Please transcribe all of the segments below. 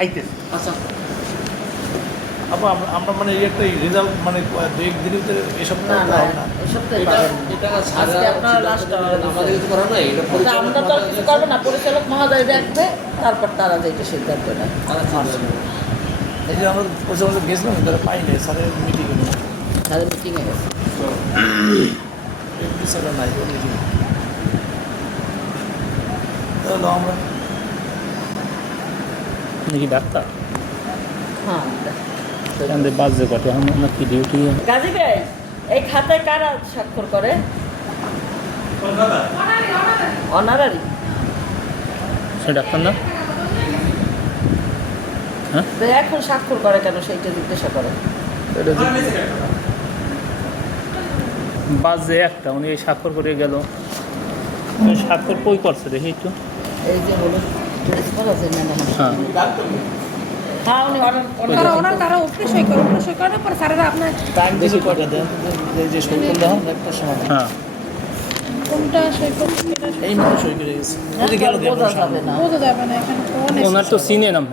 আইতেছে। আচ্ছা আপু আমরা মানে এই একটা রেজাল্ট মানে দুই একদিনের ভিতরে এসব না না না এই সপ্তাহে পাবেন এটা আজকে আপনার লাস্ট আমাদের কিছু করা নাই, এটা আমরা তো আর কিছু করবো না, পরিচালক মহোদয় দেখবে তারপর তারা যেটা সিদ্ধান্ত নেয়। এই যে আমরা পরিচালক গেছিলাম তারা পাইনি স্যারের মিটিংয়ে তাদের মিটিংয়ে গেছে। স্যারের নাই মিটিং তাহলে আমরা নাকি ডাক্তার হ্যাঁ আমাদের বাজে কটে আমার কি ডিউটি গাজী ভাই, এই খাতায় কারা স্বাক্ষর করে? অনারারি। সে ডাক্তার না তো এখন স্বাক্ষর করে কেন সেইটা জিজ্ঞাসা করে। বাজে একটা উনি এই স্বাক্ষর করে গেল স্বাক্ষর কই করছে দেখি একটু এই যে হলো প্রিন্সিপাল আছে না হ্যাঁ হ্যাঁ উনি তারা উপরে সই করে, উপরে সই করার পর স্যারেরা আপনার টাইম বেশি কয়টা দেন এই যে সই করলে হয় একটা সময় হ্যাঁ কোনটা সই করতে এই মাত্র সই করে গেছে যদি গেল বোঝা যাবে না। বোঝা যাবে না এখানে কোন ওনার তো সিনে নাম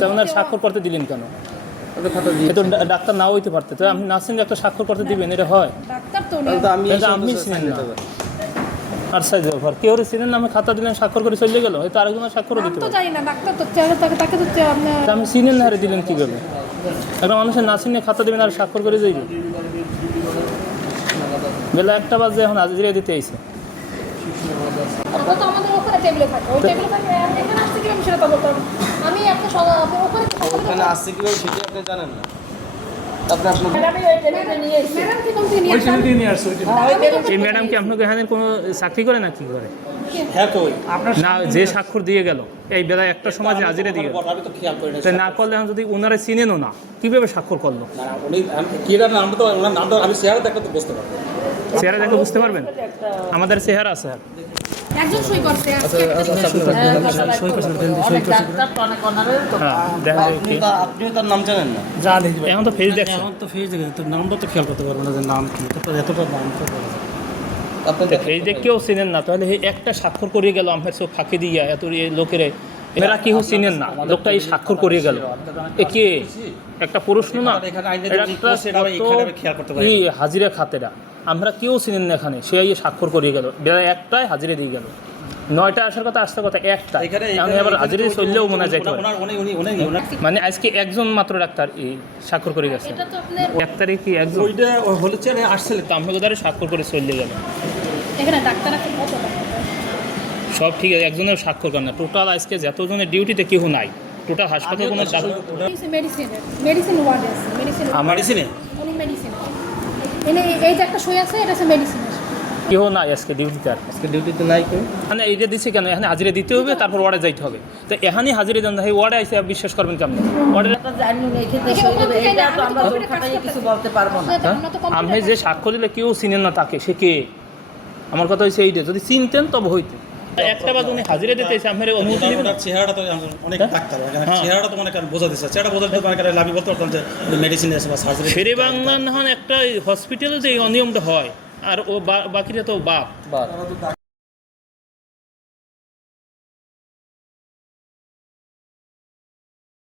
তা ওনার স্বাক্ষর করতে দিলেন কেন? এ তো ডাক্তার নাও হইতে পারতে তো আপনি নার্সিং একটা স্বাক্ষর করতে দিবেন এটা হয় ডাক্তার তো উনি কিন্তু আপনি চিনেন না আর সাইজ ওভার কেউ চিনেন নামে খাতা দিলেন স্বাক্ষর করে চলে গেল হয়তো আরেকজনের স্বাক্ষরও নাম দিতে তো পারে জানি না, ডাক্তার তো তাকে তো আপনার তা আপনি চিনেন না হারে দিলেন কীভাবে? একটা মানুষের নার্সিংয়ে খাতা দেবেন আর স্বাক্ষর করে যাইবে বেলা 1টা বাজে এখন হাজিরা দিতে আইছে ওটা তো আমাদের ওখানে টেবিলে থাকে, ওই টেবিলে থাকে। এখানে আসতে কি আমি সেটা তো বলতাম আমি একটা ওখানে আসছে কিভাবে সেটা আপনি জানেন না, তারপরে আপনার আমি এই টেবিলটা নিয়ে এসেছি। ম্যাডাম কি তুমি নিয়ে ওই টেবিল নিয়ে আসছে ওই টেবিল এই ম্যাডাম কি আপনাকে এখানে কোনো চাকরি করে না কি করে? হ্যাঁ তো আপনার না যে স্বাক্ষর দিয়ে গেল এই বেলা 1টা সময় যে হাজিরা দিয়ে গেল আমি তো খেয়াল করি না তাই না করলে এখন যদি ওনারা চিনেনও না কীভাবে স্বাক্ষর করলো? উনি কি নামটা তো ওনার নামটা আমি চেহারা দেখলে তো বুঝতে পারবো। চেহারা দেখে বুঝতে পারবেন আমাদের চেহারা আছে একজন সই করতে আজকে অনেক ডাক্তার তো অনেক অনারারি তো হ্যাঁ দেখা যায় কি আপনিও তার নাম জানেন না? জানি এখন তো ফেস দেখছেন এখন তো ফেস দেখে তো নামটা তো খেয়াল করতে পারবো না যে নাম কি, তারপর এতটা নাম তো বলা যায়। আপনি ফেস দেখে কেউ চিনেন না তাহলে এই একটা স্বাক্ষর করিয়ে গেল আমার চোখ ফাঁকি দিয়া এত লোকেরে এরা কেউ চিনেন না লোকটা এই স্বাক্ষর করিয়ে গেল এ কে একটা প্রশ্ন না এখানে আইনে এটা যে একটা সেটা এখানে খেয়াল করতে পারি। এই হাজিরা খাতেরা আমরা কেউ চিনেন না এখানে সে এই স্বাক্ষর করিয়ে গেল বেলা 1টায় হাজিরা দিয়ে গেল 9টায় আসার কথা আসতে কথা 1টা আমি আবার হাজিরা চললেও মনে হয় যাইতে পারে মানে আজকে একজন মাত্র ডাক্তার এই স্বাক্ষর করে গেছে এটা তো আপনার 1 তারিখ কি একজন ওইটা হচ্ছে আসছে তো আমরা কোথায় স্বাক্ষর করে চলে গেল এখানে ডাক্তার আছে কত ডাক্তার সব ঠিক আছে একজনের স্বাক্ষর করেন না টোটাল আজকে যতজনের ডিউটিতে কেউ নাই টোটাল হাসপাতালে কোনো মেডিসিন ওয়ার্ড আছে মেডিসিন মেডিসিনে উনি মেডিসিন এনে এই যে একটা সই আছে এটা আছে মেডিসিন কেউ নাই আজকে ডিউটিতে আর আজকে ডিউটিতে নাই কেউ। এখানে এইটা দিচ্ছে কেন এখানে হাজিরা দিতে হবে তারপর ওয়ার্ডে যাইতে হবে তো এখানেই হাজিরা দেন এই ওয়ার্ডে আইসে বিশ্বাস করবেন কেমন ওয়ার্ডে ডাক্তার জানি না এই ক্ষেত্রে সই দেবে এটা তো আমরা জোর খাটাইয়ে কিছু বলতে পারবো না। আমরা তো আমি যে সাক্ষ্য দিলে কেউ চিনেন না তাকে সে কে আমার কথা হয়েছে এইটা যদি চিনতেন তবে হইতে 1টা বাজে উনি হাজিরা দিতে এসে আমার অনুমতি দিবেন ওনার চেহারাটা তো অনেক ডাক্তার চেহারাটা তো অনেক বোঝা দিচ্ছে, চেহারা বোঝা দিতে অনেক লাভি বলতে পারতাম যে মেডিসিন আছে বা সার্জারি। শেরে বাংলা এখন একটা হসপিটালে যে এই অনিয়মটা হয় আর ও বাকিটা তো বাপ